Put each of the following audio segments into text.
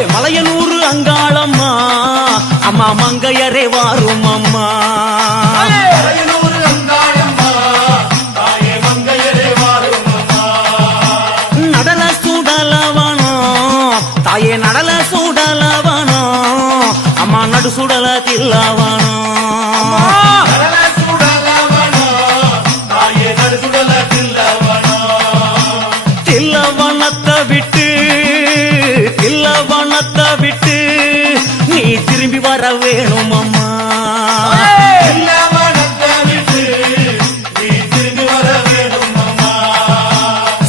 தாயே மலையனூர் அங்காளம்மா அம்மா மங்கையரே வாரும் அம்மா நடல சுடலவனோ தாயே நடல சுடலவனோ அம்மா நடு சுடல தில்லவனோ தில்லவனத்தை விட்டு நீ திரும்பி வர வேணும் அம்மா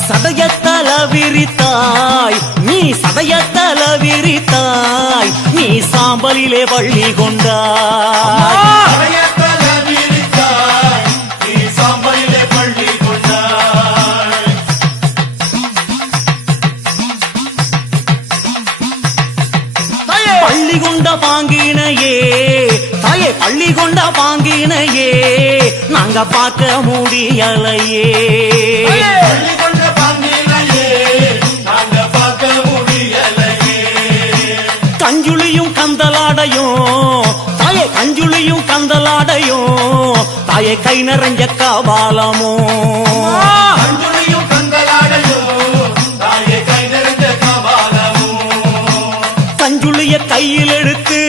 சதயத்தல விரித்தாய் நீ சதயத்தல விரித்தாய் நீ சாம்பலிலே வள்ளி கொண்டாய் பள்ளி கொண்ட பாங்கினையே தாயே பள்ளி கொண்ட பாங்கினையே நாங்க பார்க்க முடியலையே கஞ்சுளியும் கந்தலாடையும் தாயே கஞ்சுளியும் கந்தலாடையும் தாயே கை நிறைஞ்ச கபாலமோ கஞ்சுளிய கையில் எடுத்து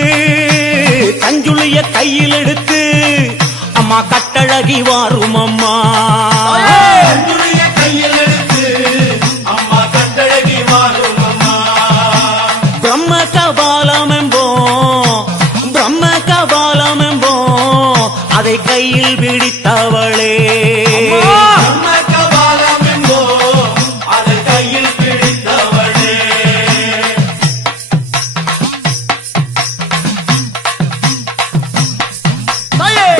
அம்மா கட்டழகி வாரும் அம்மா பிரம்ம கபாலம் என்போம் அதை கையில் பிடித்தவளே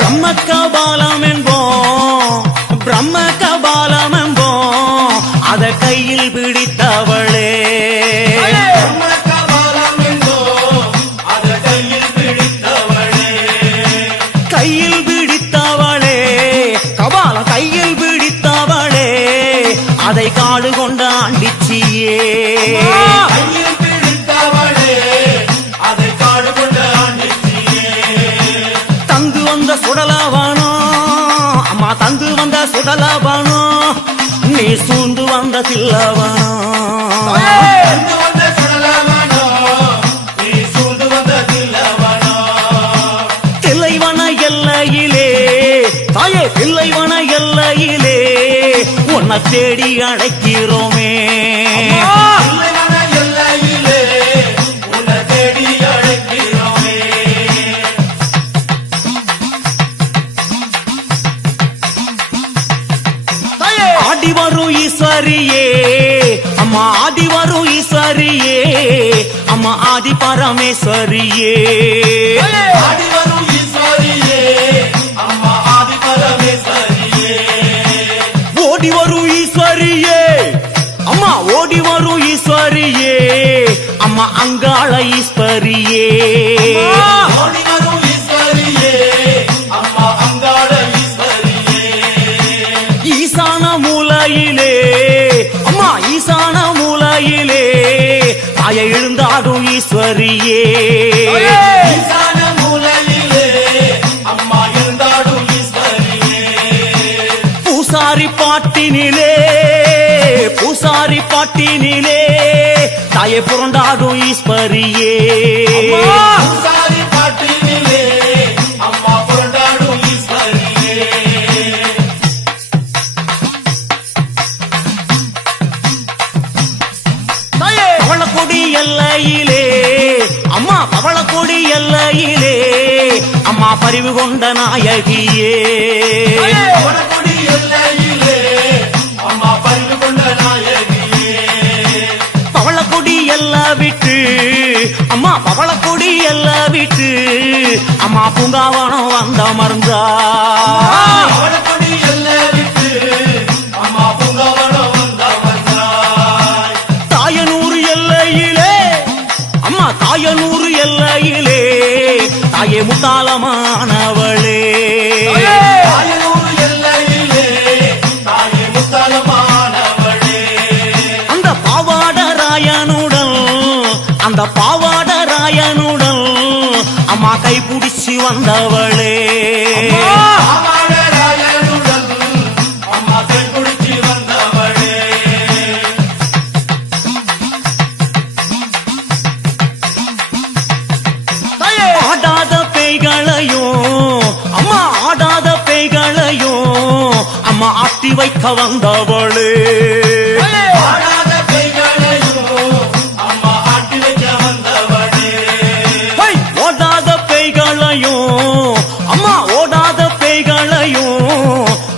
பிரம்ம கபாலம் என்போம் அதை கையில் பிடித்தவளே கையில் பிடித்தவளே கபாலம் கையில் பிடித்தவளே அதை காடு கொண்ட ஆண்டிச்சியே தந்து வந்த சுடலவானோ அம்மா தந்து வந்த சுடலவானோ நீ சூழ்ந்து வந்த தில்லவனோ தில்லைவன எல்லையிலே தாயே தில்லைவன எல்லையிலே உன்னை தேடி அழைக்கிறோமே ஆடி வரும் ஈஸ்வரியே அம்மா ஆடி வரும் ஈஸ்வரியே அம்மா ஆதி பரமேஸ்வரியே ஓடி வரும் ஈஸ்வரியே அம்மா ஓடி வரும் ஈஸ்வரியே அம்மா அங்காள ஈஸ்வரியே ஈசான மூலையிலே அம்மா ஈசான மூலையிலே தாயை எழுந்தாடும் ஈஸ்வரியே பூசாரி பாட்டினிலே தாயை புரண்டாடும் ஈஸ்வரியே எல்லையிலே அம்மா பவளக்கொடி எல்லையிலே அம்மா பரிவு கொண்ட நாயகியே பவளக்கொடி எல்லாம் விட்டு அம்மா பவளக்கொடி எல்லாம் விட்டு அம்மா பூங்காவனம் வந்த மருந்தா தாயனூர் எல்லையிலே தாயே முத்தாளமானவளே அந்த பாவாடராயனுடன் அந்த பாவாடராயனுடன் அம்மா கைப்பிடிச்சு வந்தவளே ஆடாத பேய்களையும் அம்மா ஆடாத பேய்களையும் அம்மா ஆட்டி வைக்க வந்தவளே ஓடாத பேய்களையும் அம்மா ஓடாத பேய்களையும்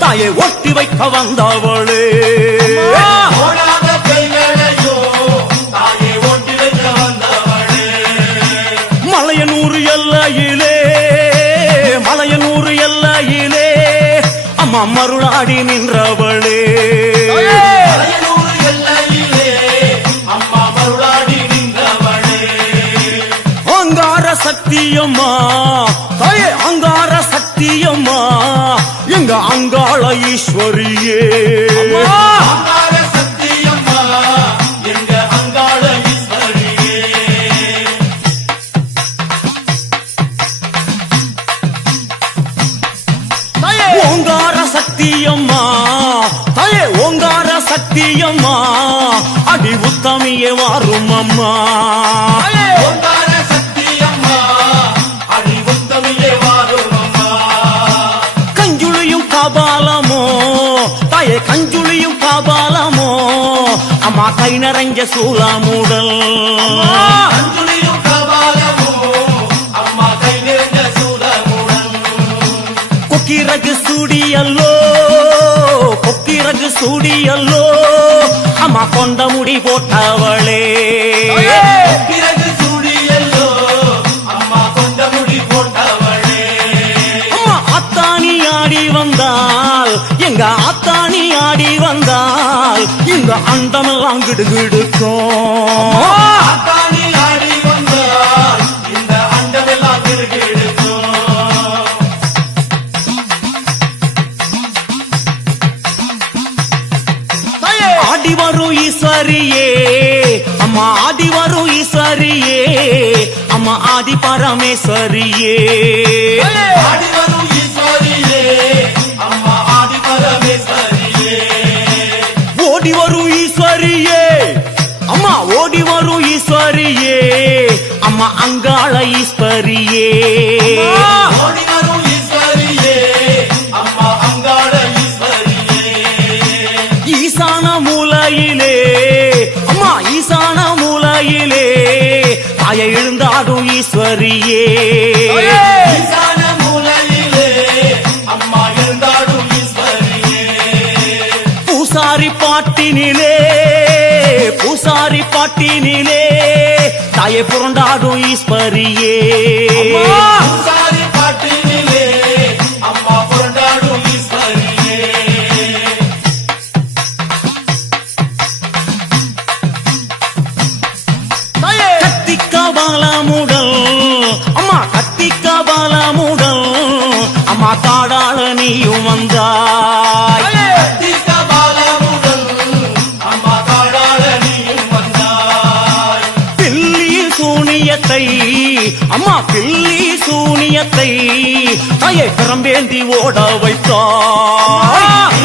தாயை ஒட்டி வைக்க வந்தவளே மலையனூர் எல்லையிலே மலையனூர் எல்லையிலே அம்மா மருளாடி நின்றவளே அங்கார சக்தியம்மா தாயே அங்கார சக்தியம்மா எங்க அங்காள ஈஸ்வரியே ஓங்கார சக்தியம்மா தாயே ஓங்கார சக்தியம்மா அடி உத்தமியே வாரும் அம்மா கஞ்சுளியும் காபாலமோ தாயே கஞ்சுளியும் காபாலமோ அம்மா கை நிறைஞ்ச சூலாமுடல் கொக்கிரகு சூடியல்லோ கொக்கிரகு சூடியல்லோ அம்மா கொண்ட முடி போட்டவளே அம்மா அத்தானி ஆடி வந்தால் எங்க அத்தானி ஆடி வந்தால் இந்த அண்டமெல்லாம் கிடுகிடுக்கும் ஆடி வரும் ஈஸ்வரியே அம்மா ஆடி வரும் ஈஸ்வரியே அம்மா ஆதி பரமேஸ்வரியே ஓடி வரும் ஈஸ்வரியே அம்மா ஓடி வரும் ஈஸ்வரியே அம்மா அங்காள ஈஸ்வரியே ஈசான மூலையிலே அம்மா ஈசான மூலையிலே தாயை எழுந்தாடும் ஈஸ்வரியே பூசாரி பாட்டினிலே பூசாரி பாட்டினிலே தாயை புரண்டாடும் ஈஸ்வரியே அம்மா கத்திக்க பாலமுடல் அம்மா காடாள நீயும் வந்தாய் பில்லி சூனியத்தை அம்மா பில்லி சூனியத்தை தாயை பிரம்பேந்தி ஓட வைத்தாய்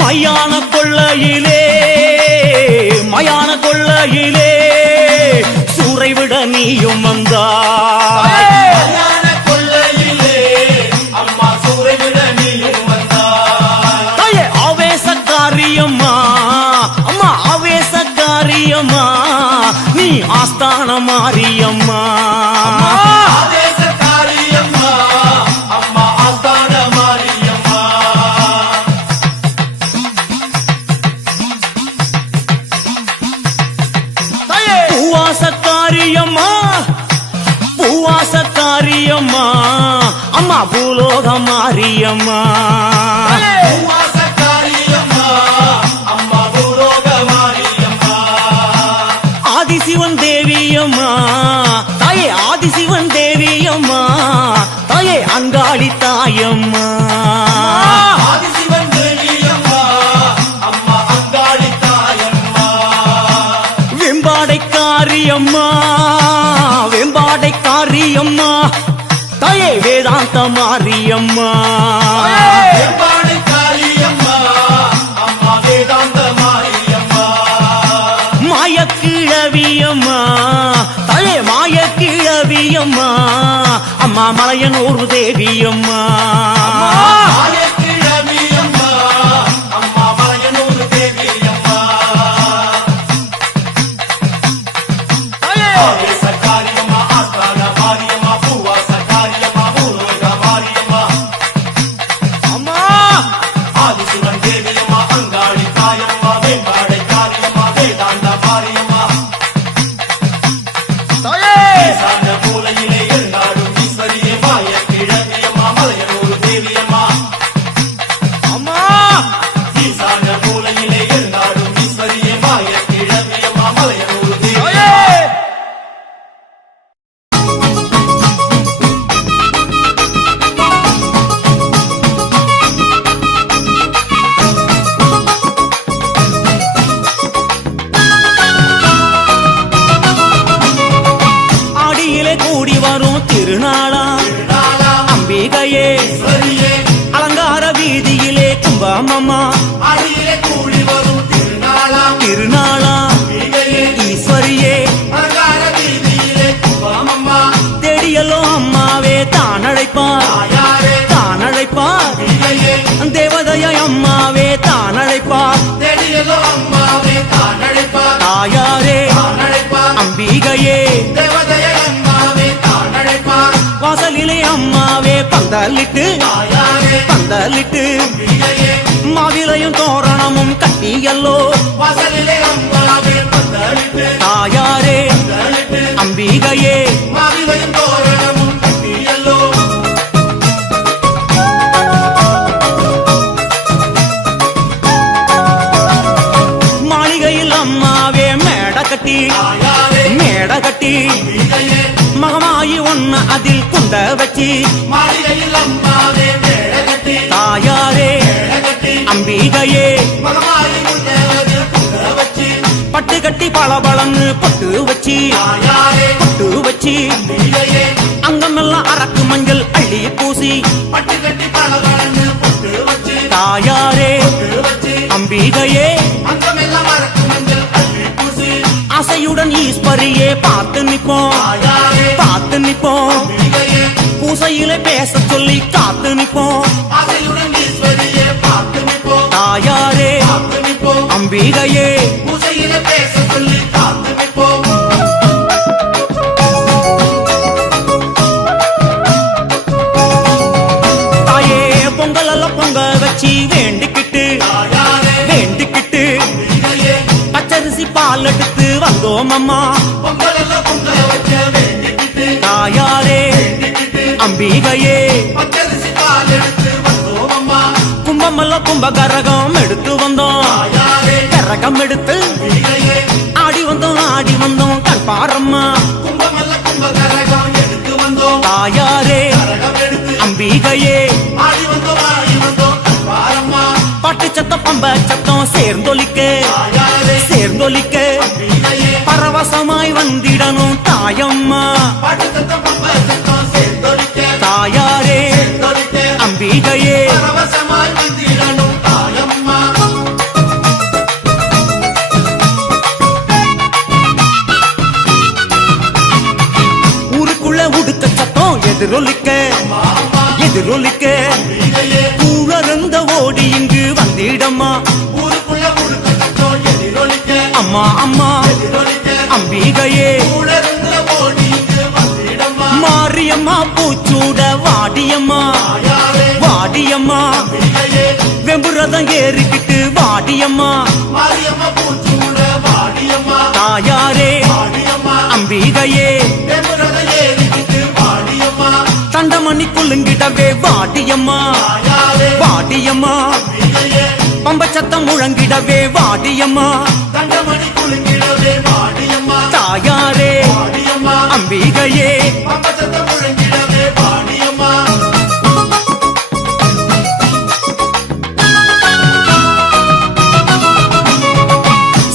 மயான கொள்ளையிலே மயான கொள்ளையிலே சூறை விட நீயும் வந்தாய் தாயே ஆவேசக்காரியம்மா அம்மா ஆவேசக்காரியம்மா நீ ஆஸ்தான மாரியம்மா பூவாசக்காரியம்மா பூவாசக்காரியம்மா அம்மா பூலோக மாரியம்மா ஆதிசிவன் தேவியம்மா தாயே ஆதிசிவன் தேவியம்மா தாயே அங்காளி தாயம்மா ஆதிசிவன் தேவியம்மா அம்மா மாரியம்மா வேம்பாடை காளியம்மா அம்மா வேதாந்த மாரியம்மா மாயக்கிழவியம்மா தலே மாயக்கிழவியம்மா அம்மா மலையனூர் தேவியம்மா மாயக்கிழவியம்மா அம்மா மலையனூர் தேவியம்மா ஆவேச காரியம்மா ஆஸ்தான மாரியம்மா பூவாச காரியம்மா பூலோக மாரியம்மா அம்மா ஆதிசிவன் தேவியம்மா அங்காளி தாயம்மா வேம்பாடை காரியம்மா வேதாந்த மாரியம்மா ஈசான மூலையிலே எழுந்தாடும் ஈஸ்வரியே மாயக்கிழவியம்மா மலையனூர் தேவியம்மா அம்மா ஈசான மூலையிலே எழுந்தாடும் ஈஸ்வரியே மாயக்கிழவியம்மா மலையனூர் தேவியம்மா ஆடியிலே கூடி வரும் திருநாளா அம்பிகையே ஈஸ்வரியே அலங்கார வீதியிலே கும்பமம்மா அடியிலே கூடி வரும் திருநாளாம் திருநாளா அம்பிகையே ஈஸ்வரியே அலங்கார வீதியிலே கும்பமம்மா தேடியல்லோ அம்மாவே தான் அழைப்பார் தாயாரே தான் அழைப்பார் அம்பிகையே தேவதைய அம்மாவே தான் அழைப்பார் தேடியலோ அம்மாவே தான் அழைப்பார் தாயாரே தான் அழைப்பார் அம்பிகையே தேவதைய அம்மாவே தான் அழைப்பார் வாசலிலே அம்மாவே பந்தலிட்டு தாயாரே பந்தலிட்டு அம்பிகையே மாவிலையும் தோரணமும் கட்டியல்லோ வாசலிலே அம்மாவே பந்தளிட்டு தாயாரே பந்தளிட்டு அம்பிகையே மாவிலையும் தோரணமும் கட்டியல்லோ மாளிகையில் அம்மாவே மேட கட்டி தாயாரே மேட கட்டி அம்பிகையே மகமாயி ஒன்னு அதில் குண்ட வச்சு மாளிகையில் அம்மாவே மேடை கட்டி தாயாரே மேடை கட்டி அம்பிகையே மகமாயி முன்னேறது புக வச்சு பட்டு கட்டி பளபளன்னு பொட்டு வச்சு தாயாரே பொட்டு வச்சு அம்பிகையே அங்கமெல்லாம் அரக்கு மஞ்சள் அள்ளி பூசி பட்டு கட்டி பலவளன்னு பொட்டு வச்சு தாயாரே பொட்டு வச்சு அம்பிகையே அங்கமெல்லாம் மறக்கு மஞ்சள் அள்ளி பூசி ஆசையுடன் ஈஸ்வரியே பார்த்து நிப்போம் தாயாரே பார்த்து நிப்போம் அம்பிகையே பூசையிலே பேச சொல்லி காத்து நிப்போம் ஆசையுடன் ஈஸ்வரியே பார்த்து நிற்போம் தாயாரே பார்த்து நிற்போம் அம்பிகையே பூசையில பேச சொல்லி காத்து நிற்போம் தாயே பொங்கல் எல்லாம் பொங்க வச்சு வேண்டிக்கிட்டு தாயாரே வேண்டிக்கிட்டு அம்பிகையே பச்சரிசி பால் எடுத்து வந்தோம் அம்மா பொங்கலெல்லாம் பொங்க வச்ச வேண்டிக்கிட்டு தாயாரே வேண்டிக்கிட்டு அம்பிகையே பச்சரிசி பால் எடுத்து வந்தோம் அம்மா கும்பமெல்லாம் கும்பகரகம் எடுத்து வந்தோம் தாயாரே கரகம் எடுத்து அம்பிகையே ஆடி வந்தோம் கண் பாரம்மா கும்பமல்ல கும்பகரகம் எடுத்து வந்தோம் தாயாரே கரகம் எடுத்து அம்பிகையே ஆடி வந்தோம் பாரம்மா பாட்டு சத்தம் பம்ப சத்தம் சேர்ந்தொலிக்க சேர்ந்தொலிக்க அம்பிகையே பரவசமாய் வந்திடணும் தாயம்மா பாட்டு சத்தம் பம்ப சத்தம் சேர்ந்தொலிக்க தாயாரே சேர்ந்தொலிக்க அம்பிகையே பரவசமாய் வந்திடணும் தாயம்மா ஊருக்குள்ள உடுக்க சத்தம் எதிரொலிக்க எதிரொலிக்க அம்பிகையே கூழறந்த ஓடி இங்கு வந்திடம்மா ஊருக்குள்ள முழுக்க சத்தம் எதிரொலிக்க அம்மா அம்மா எதிரொலிக்க அம்பிகையே கூடருந்த ஓடி இங்கு வந்திடம்மா மாரியம்மா பூச்சூட வாடியம்மா தாயாரே வாடியம்மா அம்பிகையே வெம்புரதம் ஏறிக்கிட்டு வாடியம்மா மாரியம்மா பூச்சூட வாடியம்மா தாயாரே வாடியம்மா அம்பிகையே வெம்புரத ஏறிக்கிட்டு வாடியம்மா தண்டமணி குலுங்கிடவே வாடியம்மா தாயாரே வாடியம்மா அம்பிகையே பம்ப சத்தம் முழங்கிடவே வாடியம்மா தண்டமணி குலுங்கிடவே வாடியம்மா தாயாரே வாடியம்மா அம்பிகையே பம்பசத்தம் முழங்கிடவே வாடியம்மா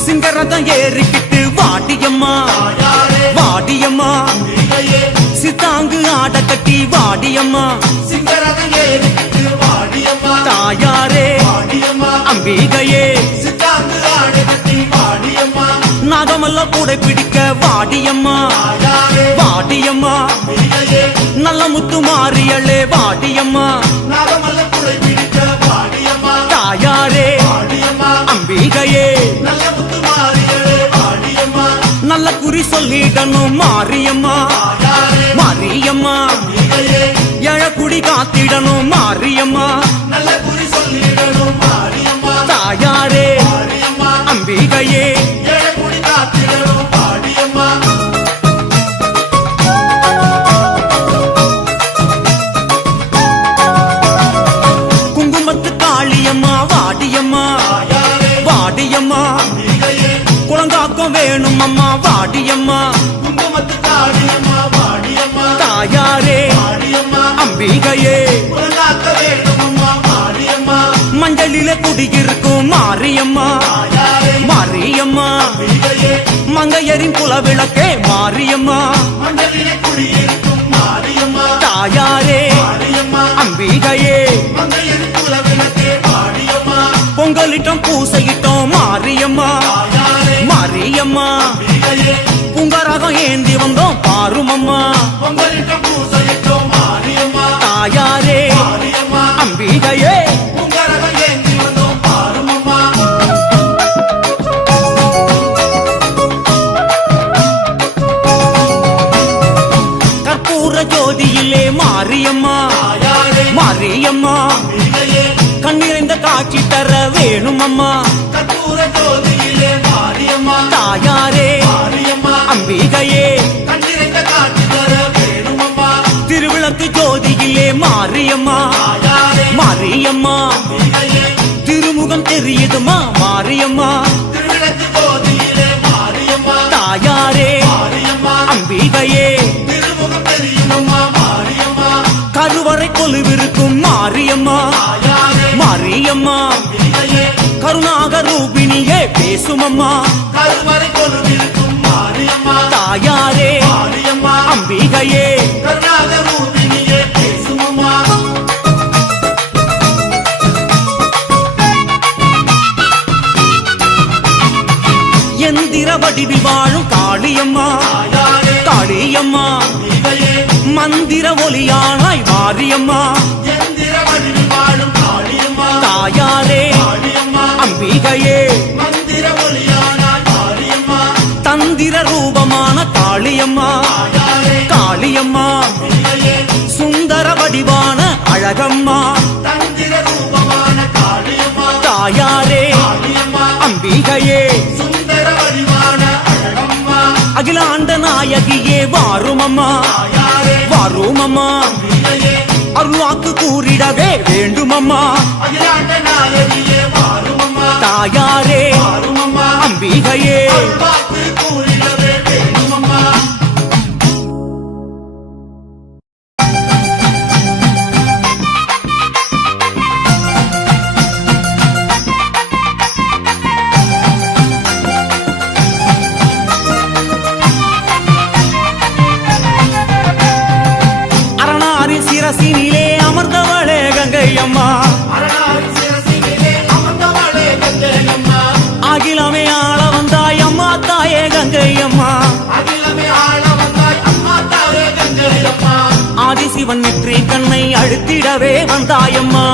சிங்கரதம் ஏறிக்கிட்டு வாடியம்மா தாயாரே வாடியம்மா அம்பிகையே சித்தாங்கு ஆட கட்டி வாடியம்மா சிங்கரதம் ஏறிக்கிட்டு வாடியம்மா தாயாரே வாடியம்மா அம்பிகையே சித்தாங்கு ஆடை கட்டி வாடியம்மா நாகமல்ல கூட பிடிக்க வாடியம்மா தாயாரே வாடியம்மா அம்பிகையே நல்ல முத்து மாறியளே வாடியம்மா நாகமல்ல குடை பிடிக்க வாடியம்மா தாயாரே வாடியம்மா அம்பிகையே நல்ல முத்து மாறியளே வாடியம்மா நல்ல குறி சொல்லிடணும் மாரியம்மா தாயாரே மாரியம்மா அம்பிகையே எழக்குடி காத்திடணும் மாரியம்மா நல்ல குறி சொல்லிடணும் மாரியம்மா தாயாரே மாரியம்மா அம்பிகையே ஏழக்குடி காத்திடணும் வாடியம்மா குங்குமத்து காளியம்மா வாடியம்மா தாயாரே வாடியம்மா அம்பிகையே குளங்காக்கம் வேணும் அம்மா வாடியம்மா குங்குமத்து காளியம்மா வாடியம்மா தாயாரே வாடியம்மா அம்பிகையே உலகாக்க வேண்டுமம்மா மாரியம்மா மஞ்சளில குடியிருக்கும் மாரியம்மா தாயாரே மாரியம்மா அம்பிகையே மங்கையரின் குலவிளக்கே மாரியம்மா மண்டலிலே குடியிருக்கும் மாரியம்மா தாயாரே மாரியம்மா அம்பிகையே மங்கையர் குலவிளக்கே வாடியம்மா பொங்கலிட்டம் பூசையிட்டோம் மாரியம்மா தாயாரே மாரியம்மா அம்பிகையே புங்கரகம் ஏந்தி வந்தோம் பாருமம்மா பொங்கலிட்ட பூசையிட்டோம் மாரியம்மா தாயாரே மாரியம்மா அம்பிகையே உங்கரகம் ஏந்தி வந்தோம் பாருமம்மா கற்பூர ஜோதியிலே மாரியம்மா தாயாரே மாரியம்மா அம்பிகையே கண்ணிறைந்த காட்சி தர வேணுமம்மா கற்பூர ஜோதியிலே மாரியம்மா தாயாரே மாரியம்மா அம்பிகையே கண்டிருந்த காட்சி தர வேணுமம்மா திருவிளக்கு ஜோதியிலே மாரியம்மா தாயாரே மாரியம்மா அம்பிகையே திருமுகம் தெரியுதுமா மாரியம்மா திருவிளக்கு ஜோதியிலே மாரியம்மா தாயாரே மாரியம்மா அம்பிகையே திருமுகம் தெரியுமம்மா மாரியம்மா கருவறை கொலுவிருக்கும் மாரியம்மா தாயாரே மாரியம்மா அம்பிகையே கருணாக ரூபிணியே பேசுமம்மா கருவறை கொலுவிருக்கும் மாரியம்மா தாயாரே மாரியம்மா அம்பிகையே கருணாக ரூபிணியே பேசுமம்மா எந்திர வடிவில் வாழும் காளியம்மா தாயாரே காளியம்மா அம்பிகையே மந்திர ஒலியானாய் மாரியம்மா எந்திர வடிவில் வாழும் காளியம்மா தாயாரே காளியம்மா அம்பிகையே மந்திர ஒளியானாய் மாரியம்மா தந்திர ரூபமான காளியம்மா தாயாரே காளியம்மா அம்பிகையே சுந்தர வடிவான அழகம்மா தந்திர ரூபமான காளியம்மா தாயாரே காளியம்மா அம்பிகையே சுந்தர வடிவான அழகம்மா அகிலாண்ட நாயகியே வாருமம்மா தாயாரே வாருமம்மா அம்பிகையே அருள்வாக்கு கூறிடவே வேண்டுமம்மா அகிலாண்ட நாயகியே வாருமம்மா தாயாரே வாருமம்மா அம்பிகையே அருள்வாக்கு கூறிடவே வேண்டுமம்மா அரணாரி சிரசினிலே அமர்ந்தவளே கங்கையம்மா அரணாரி சிரசினிலே அமர்ந்தவளே கங்கையம்மா அகிலமே ஆள வந்தாய் அம்மா தாயே கங்கையம்மா அகிலமே ஆள வந்தாய் அம்மா தாயே கங்கையம்மா ஆதிசிவன் நெற்றி கண்ணை அழுத்திடவே வந்தாயம்மா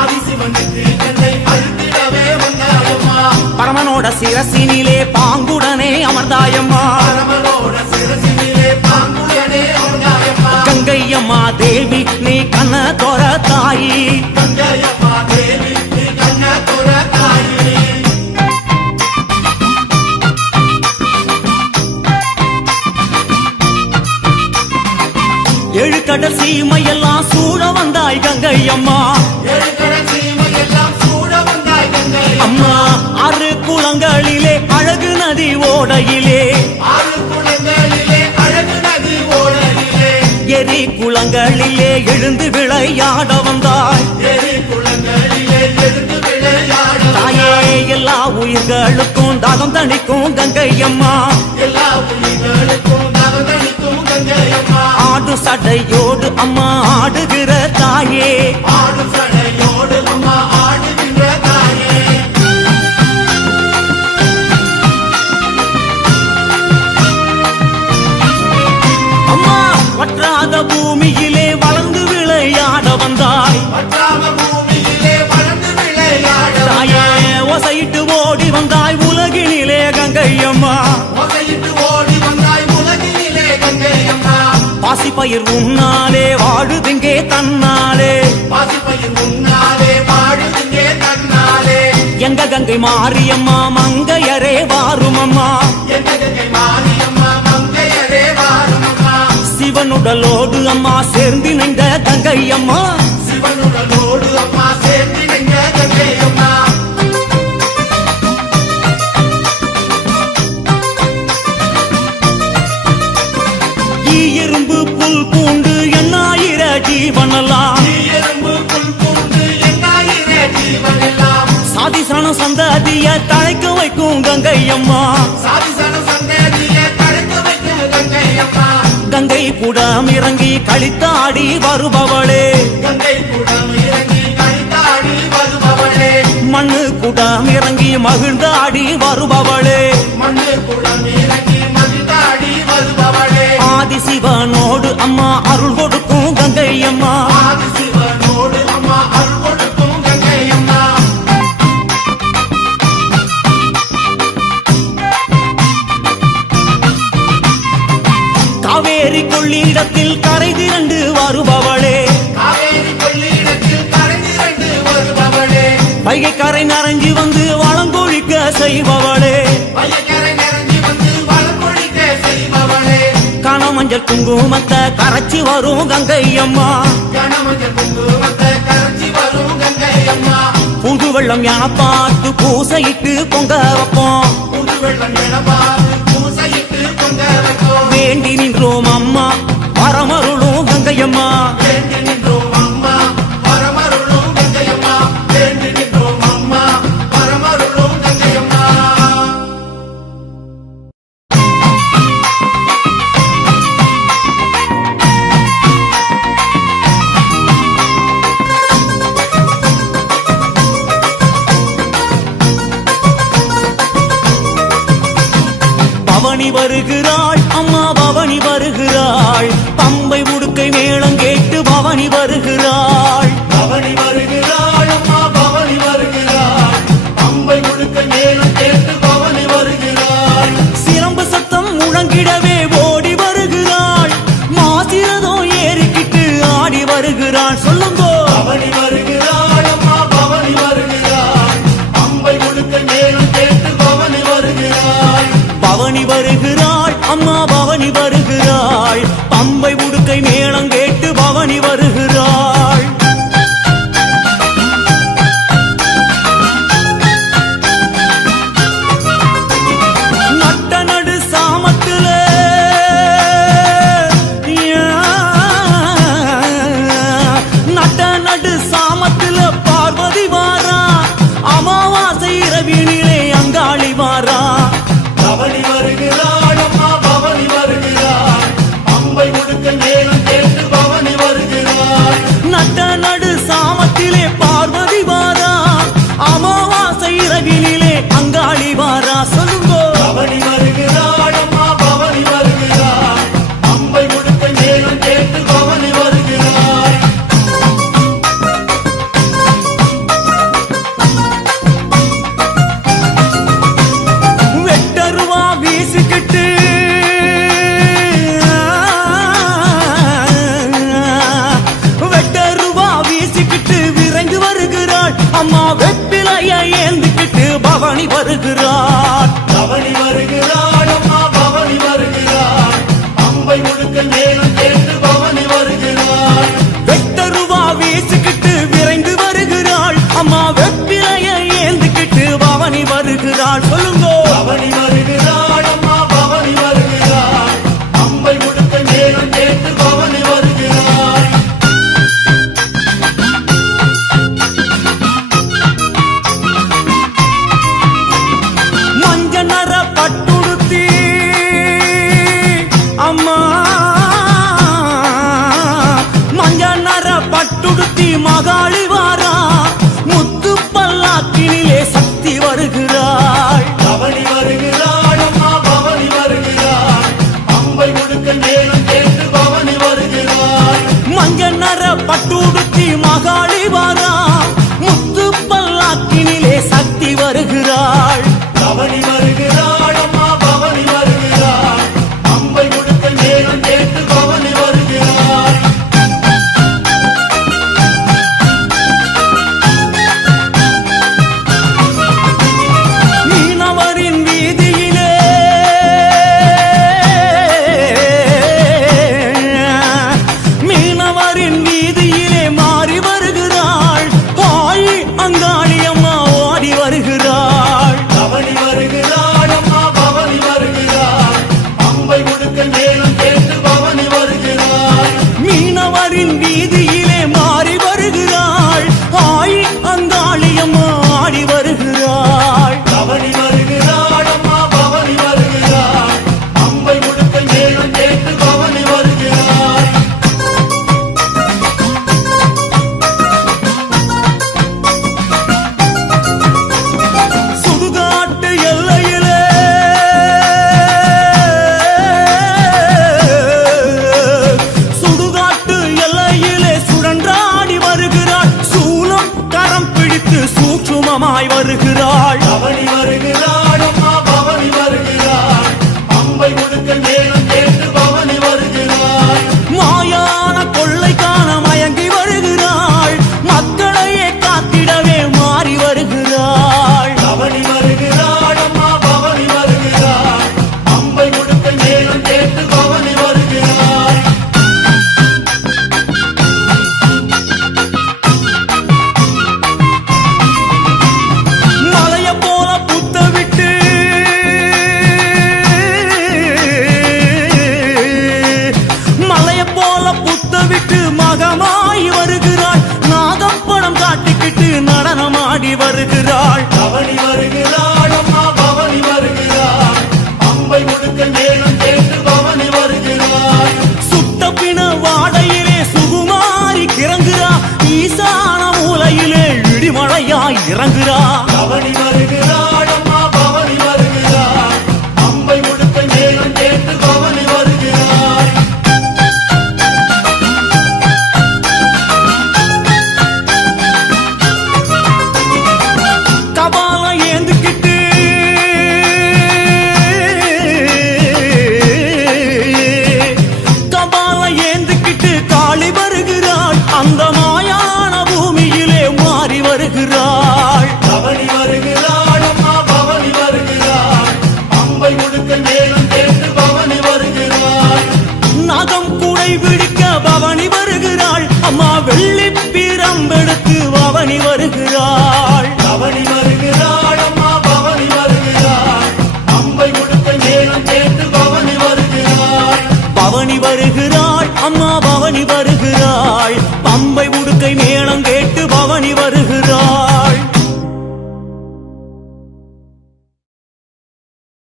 ஆதிசிவன் என்னை அழுத்திடவே வந்தாயம்மா பரமனோட சிரசினிலே பாங்குடனே அமர்ந்தாயம்மா பரமனோட சிரசினிலே பாங்குடனே வந்தாயம்மா கங்கையம்மா தேவி நீ கண்ண தோர தாயி கங்கையம்மா தேவி நீ கண்ண துற தாயே எழுக்கடல் சீமையெல்லாம் சூழ வந்தாய் கங்கையம்மா எழுகடல் சீமையெல்லாம் சூழ வந்தாய் கங்கையம்மா அம்மா ஆறு குளங்களிலே அழகு நதி ஓடையிலே ஆறு குளங்களிலே அழகு நதி ஓடையிலே எரி குளங்களிலே எழுந்து விளையாட வந்தாய் எரி குளங்களிலே எழுந்து விளையாட தாயே எல்லா உயிர்களுக்கும் தாகம் தணிக்கும் கங்கையம்மா எல்லா உயிர்களுக்கும் தவதளிக்கும் கங்கை கங்கையம்மா ஆடு சடையோடு அம்மா ஆடுகிற தாயே ஆடு சடையோடு அம்மா ஆடுகின்ற தாயே அம்மா வற்றாத பூமியிலே வளர்ந்து விளையாட வந்தாய் வற்றாத பூமியிலே வளர்ந்து விளையாட தாயே ஓசையிட்டு ஓடி வந்தாய் உலகினிலே கங்கையம்மா மொசையிட்டு ஓடி வந்தாய் உலகினிலே கங்கையம்மா பாசிப்பயிர் உன்னாலே வாழுதுங்கே தன்னாலே பாசிப்பயிர் முன்னாலே வாழுதுங்கே தன்னாலே எங்க கங்கை மாரியம்மா மங்கையரே வாருமம்மா எங்க கங்கை மாரியம்மா மங்கையரே வாருமம்மா சிவனுடலோடு அம்மா சேர்ந்து நின்ற கங்கையம்மா சிவனுடலோடு அம்மா சேர்ந்து நின்ற கங்கையம்மா எறும்பு புல் பூண்டு எண்ணாயிர ஜீவனெல்லாம் எறும்பு புல் பூண்டு எண்ணாயிர ஜீவனெல்லாம் சாதிசனம் சந்ததிய தழைக்க வைக்கும் கங்கையம்மா சாதிசன சந்ததியை தடுத்து வைக்கும் கங்கையம்மா கங்கை குடம் இறங்கி கழித்தாடி வருபவளே கங்கை குடம் இறங்கி கழித்தாடி வருபவளே மண்ணு குடம் இறங்கி மகிழ்ந்தாடி வருபவளே மண்ணு குடம் இறங்கி மகிழ்ந்தாடி வருபவளே ஆதிசிவனோடு அம்மா அருள் கொடுக்கும் கங்கையம்மா ஆதிசிவனோடு அம்மா அருள் கொடுக்கும் கங்கையம்மா காவேரி கொள்ளிடத்தில் கரை திரண்டு வருபவளே காவேரி கொள்ளிடத்தில் கரைந்திரண்டு வருபவளே வைகை கரை நரைஞ்சு வந்து வளங்கொழிக்க செய்பவளே வயக்கரை நிறைஞ்சி வந்து வளமொழிக்க செய்பவளே கனமஞ்சள் குங்குமத்தை கரைச்சி வரும் கங்கையம்மா கணமஞ்சள் குங்குமத்தை கரைச்சி வரும் கங்கையம்மா புது வெள்ளம் என பார்த்து பூசையிட்டு பொங்க வைப்போம் புது வெள்ளம் எழப்பாது பூசையிட்டு பொங்க வைப்போம் வேண்டி நின்றோம் அம்மா வரமருளும் கங்கையம்மா வேண்டி நின்றோம் அம்மா பரமருளும் கங்கையம்மா வேண்டி நின்றோம் அம்மா பரமருளும் கங்கையம்மா பவனி வருகிறாள் அம்மா பவனி வருகிறாள் பம்பை உடுக்கை மேளம் கேட்டு பவனி வருகிறாள் பவனி வருகிறாள் அம்மா பவனி வருகிறாள் அம்பை முழுக்க மேலும் கேட்டு பவனி வருகிறாள் சிலம்பு சத்தம் முழங்கிடவே ஓடி வருகிறாள் மாசிரதம் ஏறிக்கிட்டு ஆடி வருகிறாள் சொல்லுங்கோ பவனி வருகிறாள் அம்மா பவனி வருகிறாள் அம்பை முழுக்க மேலும் கேட்டு பவனி வருகிறாள் பவனி வருகிறாள் அம்மா பவனி வருகிறாள் பம்பை உடுக்கை மேளம் கேட்டு பவனி வருகிறாள்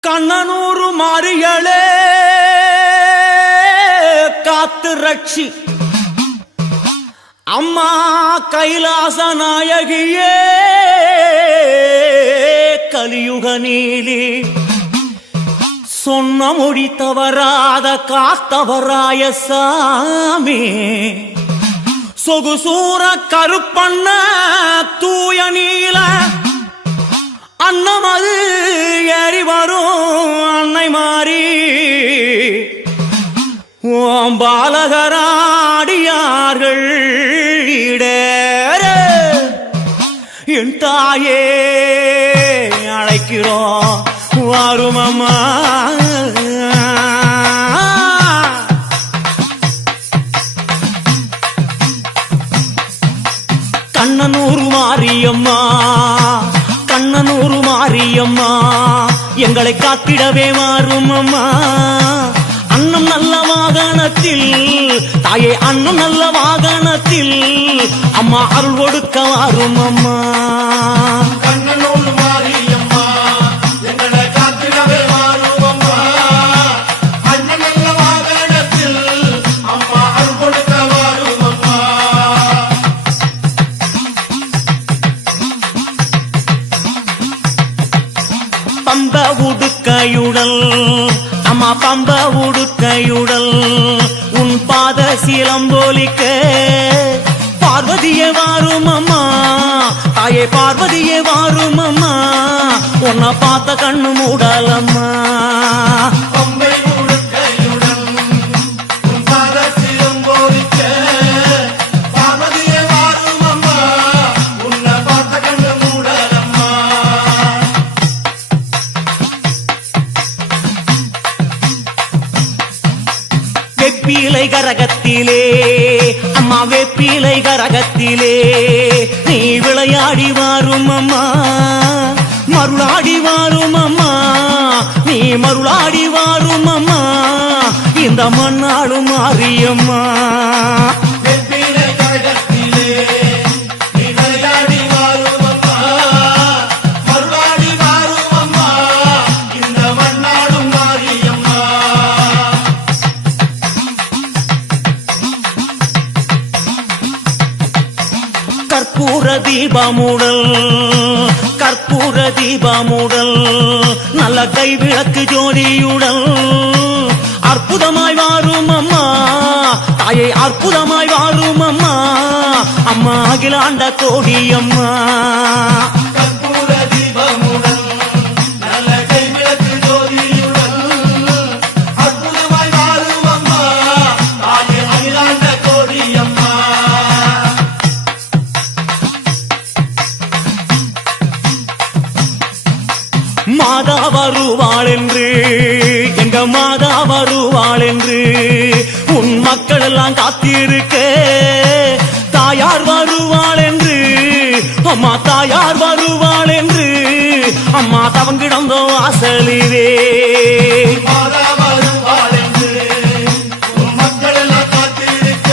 கண்ணனூரு மாறிகளே காத்து ரட்சி அம்மா கைலாச நாயகியே கலியுக நீலி சொன்ன மொழி தவறாத காத்தவராய சாமி சொகுசூர கருப்பண்ண தூய நீல அன்னமது ஏறி வரும் அன்னை மாறி ஓம் பாலகராடியார்கள் இடேற என் தாயே அழைக்கிறோம் வாரும் அம்மா கண்ணனூர் மாரியம்மா கண்ணனூர் மாரியம்மா எங்களை காத்திடவே மாறும் அம்மா அன்னம் நல்ல வாகனத்தில் தாயே அன்னம் நல்ல வாகனத்தில் அம்மா அருள் கொடுக்க வாரும் அம்மா கண்ணனூர் மாரியம்மா எங்களை காத்திடவே மாறும் அம்மா அண்ணன் நல்ல வாகனத்தில் அம்மா அருள் கொடுக்க வாரும் அம்மா பம்ப உடுக்கையுடல் அம்மா பம்ப உடுக்கையுடல் உன் பாத சிலம்போலிக்க பார்வதியே வாரும் அம்மா தாயே பார்வதியே வாரும் அம்மா உன்னை பார்த்த கண்ணு மூடலம்மா பம்பை உடுக்கையுடன் உன் பாத சிலம்போலிக்க பார்வதியே வாரும் அம்மா உன்னை பார்த்த கண்ணு மூடலம்மா வெப்பிலை கரகத்திலே அம்மா வெப்பிலை கரகத்திலே நீ விளையாடி வாரும் அம்மா மருளாடி வாரும் அம்மா நீ மருளாடி வாரும் அம்மா இந்த மண்ணாடும் மாரியம்மா வெப்பிலை கரகத்திலே நீ விளையாடி வாரும் அம்மா மருளாடி வாரும் அம்மா இந்த மண்ணாடும் மாரியம்மா கற்பூர தீபமுடல் கற்பூர தீபமுடல் நல்ல கைவிளக்கு ஜோதியுடல் அற்புதமாய் வாரும் அம்மா தாயை அற்புதமாய் வாரும் அம்மா அம்மா அகிலாண்ட கோடியம்மா கற்பூர தீபமுடன் நல்ல கைவிளக்கு ஜோதியுடன் அற்புதமாய் வாரும் அம்மா தாயே அகிலாண்ட கோடியம்மா மாதா வருவாள் என்று எங்க மாதா வருவாள் என்று உன் மக்கள் எல்லாம் காத்திருக்க தாயார் வருவாள் என்று அம்மா தாயார் வருவாள் என்று அம்மா தவங்கிடந்தோ வாசலிலே மாதா வருவாள் என்று உன் மக்கள் எல்லாம் காத்திருக்க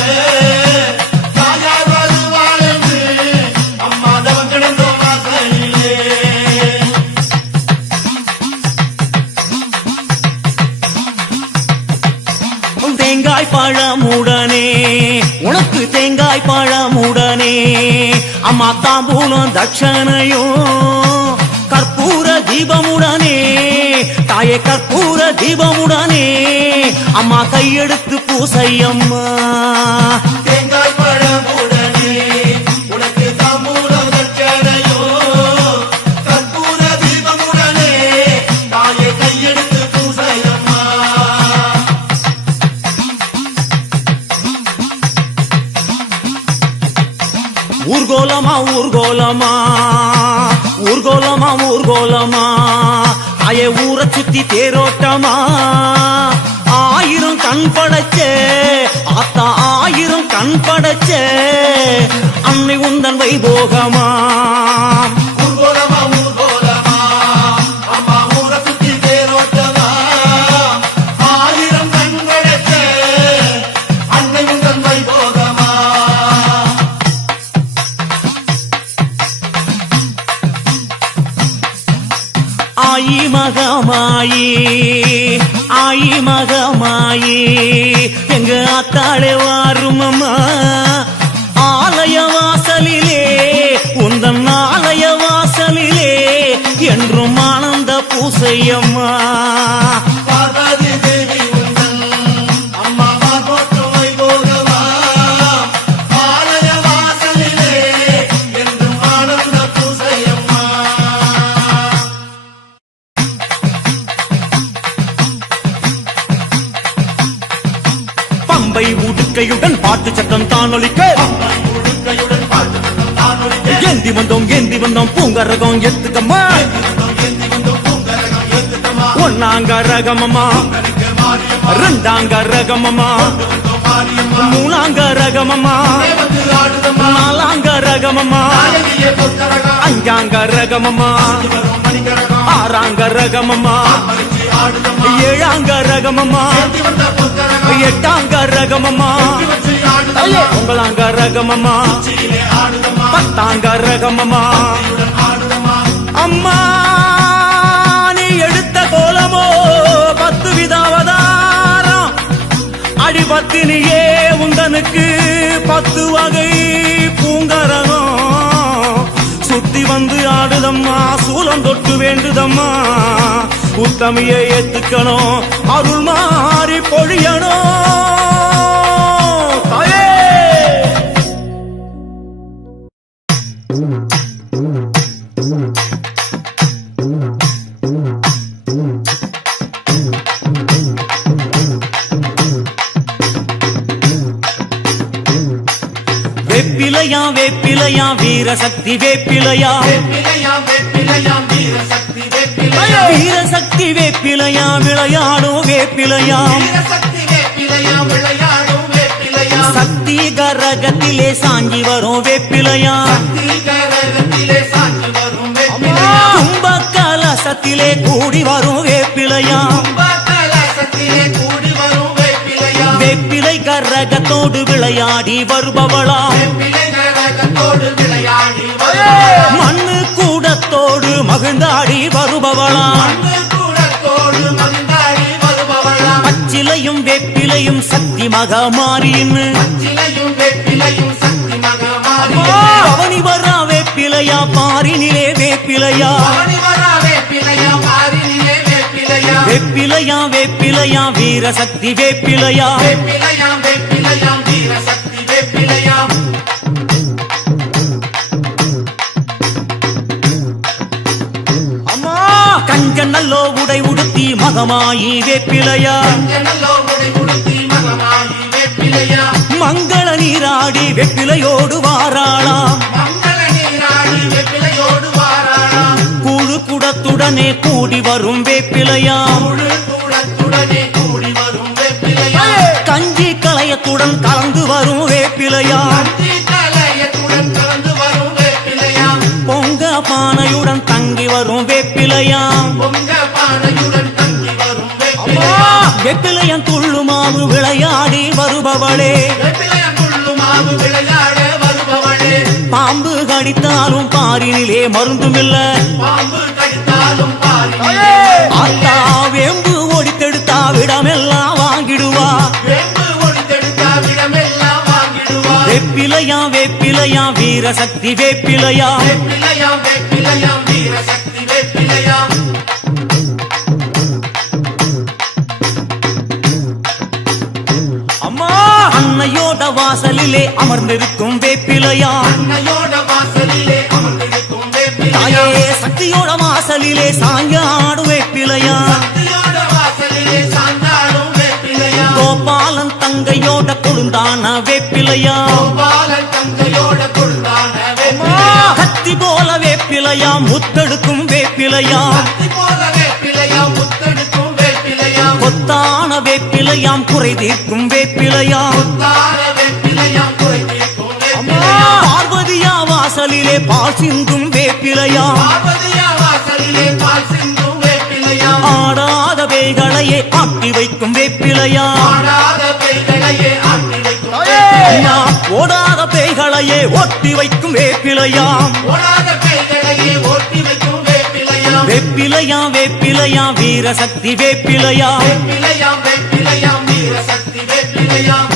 தாயார் வருவாள் என்று அம்மா தவம் கிடந்தோ வாசலிலே தேங்காய் பழமுடனே உனக்கு தேங்காய் பழமுடனே அம்மா தாம்பூலம் தட்சணையும் கற்பூர தீபமுடனே தாயே கற்பூர தீபமுடனே அம்மா கையெடுத்து பூசையம்மா தேங்காய் பழமுடனே உனக்கு தாம்பூலம் தட்சணையோ கற்பூர தீபமுடனே தாயை கையெடுத்து பூசையம்மா ஊர்கோலமா ஊர்கோலமா ஊர்கோலமா ஊர்கோலமா தாயே ஊரை சுத்தி தேரோட்டமா ஆயிரம் கண் படைச்சே ஆத்தா ஆயிரம் கண் படைச்சே அன்னை உந்தன் வைபோகமா ஊர்கோலமா ஊர்கோலமா அம்மா ஊரை சுத்தி தேரோட்டமா ஆயிரம் கண் படைச்ச அன்னை உந்தன் வைபோகமா ஆயி மகமாயி மகமாயி ஆயி மகமாயி எங்க ஆத்தாளே வாருமம்மா ஆலய வாசலிலே உந்தன் ஆலய வாசலிலே என்றும் ஆனந்த பூசையம்மா பார்வதி தேவி உந்தன் அம்மா பார்வோட்டுமை போகவா ஆலய வாசலிலே என்றும் ஆனந்த பூசையம்மா பம்பை உடுக்கையுடன் பாட்டு சத்தம் தானொலிக்க முழுக்கையுடன் பாட்டு சத்தம் தானொலிக்க ஏந்தி வந்தோம் பூங்கரகம் எத்துக்கம்மா பூங்கரகம் ஏத்துக்கம்மா ஒன்னாங்க ரகமம்மா கணிக்க மாரியம்மா ரெண்டாங்க ரகமம்மா மாரியம்மா மூணாங்க ரகமம்மா வந்து ஆடுதம்மா நாலாங்க ரகமம்மா நாயகியே பொற்கரகம் அஞ்சாங்க ரகமம்மா வரும் மணிகரகம் ஆறாங்க ரகமம்மா மறிச்சி ஆடுதம்மா ஏழாங்க ரகமம்மா ஏந்தி வந்த பொற்கரகம் எட்டாங்க ரகமம்மா வச்சு ஆடுதம்மா ஒன்பதாங்க ரகமம்மா சீலே ஆடுதம்மா பத்தாங்க ரகமம்மா இவளுடன் ஆடுதம்மா அம்மா நீ எடுத்த கோலமோ 10 வித அவதாரம் அடிபத்தினியே உந்தனுக்கு 10 வகை பூங்கரகம் சுத்தி வந்து ஆடுதம்மா சூலம் தொட்டு வேண்டுதம்மா உத்தமியை ஏத்துக்கணும் அருள் மாறி பொழியணும் தாயே வேப்பிலையா வீரசக்தி வேப்பிலையா வெப்பிலையாம் வீரசக்தி வெப்பிலையா வீரசக்தி வேப்பிலையா விளையாடும் வேப்பிலையா வீரசக்தி வெப்பிலையாம் விளையாடும் வெப்பிலையா சக்தி கரகத்திலே சாஞ்சி வரும் வேப்பிலையா தீகரகத்திலே சாஞ்சி வரும் வெப்பிலையா கும்ப கலசத்திலே கூடி வரும் வேப்பிலையா கும்பகலசத்திலே கூடி வரும் வெப்பிலையா வேப்பிலை கரகத்தோடு விளையாடி வருபவளா வெப்பிலைகரகத்தோடு விளையாடி வரும் மண்ணு கூடத்தோடு மகிழ்ந்தாடி வருபவளா மண்ணு கூடத்தோடு மகிழ்ந்தாடி வருபவளா பச்சிலையும் வேப்பிலையும் சக்தி மகமாரின்னு சிலையும் வெப்பிலையும் சக்தி மகமாரி அவனி வரா வேப்பிலையா பாரினிலே வேப்பிலையா அவனிவரா வெப்பிலையா மாறினிலே வெப்பிலையா வேப்பிலையா வீரசக்தி வேப்பிலையா வெப்பிலையாம் வீரசக்தி வெப்பிலையாம் அம்மா கஞ்சனல்லோ உடை உடுத்தி மகமாயி வேப்பிலையா ஜனலோ உடை உடுத்தி மகமாயி வெப்பிலையா மங்கள நீராடி வெப்பிலையோடு வாராளாம் மங்கள நீராடி வெப்பிலையோடு வாராளாம் கூழு குடத்துடனே கூடி வரும் வேப்பிலையா முழு கூடத்துடனே கூடி வரும் வெப்பிலையா கஞ்சி கலையத்துடன் கலந்து வரும் வேப்பிலையா அந்தி கலையத்துடன் கலந்து வரும் வெப்பிலையா பொங்க பானையுடன் தங்கி வரும் வேப்பிலையா பொங்க பானையுடன் தங்கி வரும் வெப்பிலையா வெப்பிலையன் துள்ளு மாவு விளையாடி வருபவளே வெப்பிலையம் புல்லு மாவு விளையாட வருபவளே பாம்பு கடித்தாலும் பாரினிலே மருந்துமில்ல பாம்பு கடித்தாலும் பாரி அத்தா வேம்பு ஒடித்தெடுத்தா விடமெல்லாம் வாங்கிடுவா வெம்பு ஒளித்தெடுத்தா விடமெல்லாம் வாங்கிடுவா வேப்பிலையா வீரசக்தி வேப்பிலையா வெப்பிலையாம் வீரசக்தி வெப்பிலையாம் அம்மா அன்னையோட வாசலிலே அமர்ந்திருக்கும் வேப்பிலையா அன்னையோட வாசலிலே அமர்ந்திருக்கும் வெப்பிலையா தாயே சக்தியோட வாசலிலே சாஞ்சாடு வேப்பிலையா சக்தியோட வாசலிலே சாந்தாடும் வெப்பிலையா கோபாலன் தங்கையோட கொழுந்தான வேப்பிலையா கோபாலன் தங்கையோட கொள்ளான வெப்பிலையா கத்தி போல வேப்பிலையா முத்தெடுக்கும் வேப்பிலையா கத்தி போல வெப்பிலையா முத்தெடுக்கும் வெப்பிலையா கொத்தான வேப்பிலையாம் குறை தீர்க்கும் வேப்பிலையா தார வெப்பிலையா குறைத்தீர்க்கும் வெப்பிலையா பார்வதியா வாசலிலே பால் சிந்தும் வேப்பிலையா பார்வதியா வாசலிலே பால் சிந்தும் வெப்பிலையா ஆடாத பேய்களையே ஆட்டி வைக்கும் வேப்பிலையா ஆடாத பெய்களையே ஆட்டி வைக்கும் அம்மா, ஓடாத பேய்களையே ஒட்டி வைக்கும் வேப்பிலையா ஓடாத பெய்களையே ஓட்டி வைக்கும் வெப்பிலையா வேப்பிலையாம் வேப்பிலையாம் வீரசக்தி வேப்பிலையாம் வேப்பிலையாம் வேப்பிலையாம் வீரசக்தி வேப்பிலையாம்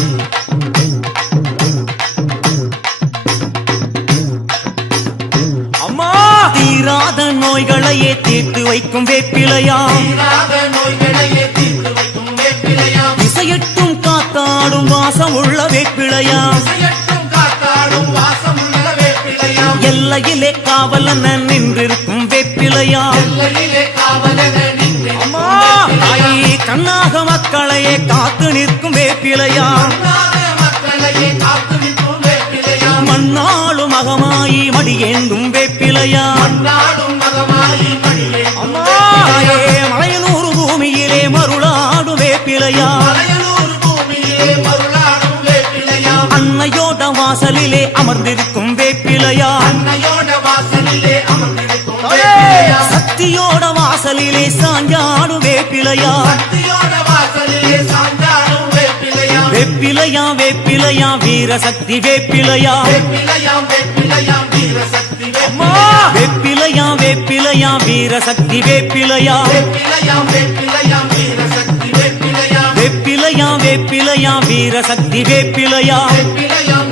அம்மா தீராத நோய்களையே தீர்த்து வைக்கும் வேப்பிலையாம் தீராத நோய்களையே தீர்த்து வைக்கும் வேப்பிலையாம் இசையட்டும் காத்தாடும் வாசம் உள்ள வேப்பிலையாம் இசையட்டும் காத்தாடும் வாசமுள்ள வேப்பிலையாம் எல்லையிலே காவலன நின்றிருக்கும் வேப்பிலையாம் எல்லையிலே காவலன நின்றிருக்கும் அம்மா தாயே கண்ணாக மக்களையே காத்து நிற்கும் வேப்பிலையாம் கண்ணாக மக்களையே காத்து நிற்கும் வேப்பிலையாம் மண்ணாளும் மகமாயி மடியேந்தும் வேப்பிலையாம் நாடும் மகமாயி மணியே அம்மா தாயே மலையனூர் பூமியிலே மருளாடும் வேப்பிலையாம் மலையனூர் பூமியிலே மருளாடும் வேப்பிலையாம் அன்னையோட வாசலிலே அமர்ந்திருக்கும் வேப்பிலையாம் அன்னையோட வாசலிலே அமர்ந்திருக்கும் வேப்பிலையாம் சக்தியோட வாசலிலே சாஞ்சாடும் வேப்பிலையாம் சக்தியோட வாசலிலே சாஞ்சாடும் வேப்பிலையாம் வேப்பிலையாம் வேப்பிலையாம் வீரசக்தி வேப்பிலையாம் வேப்பிலையாம் வேப்பிலையாம் வீரசக்தி அம்மா வேப்பிலையாம் வேப்பிலையாம் வீரசக்தி வேப்பிலையாம் வேப்பிலையாம் வேப்பிலையாம் வீரசக்தி வேப்பிலையாம் வேப்பிலையாம் வேப்பிலையாம் வீரசக்தி வேப்பிலையாம் வேப்பிலையாம்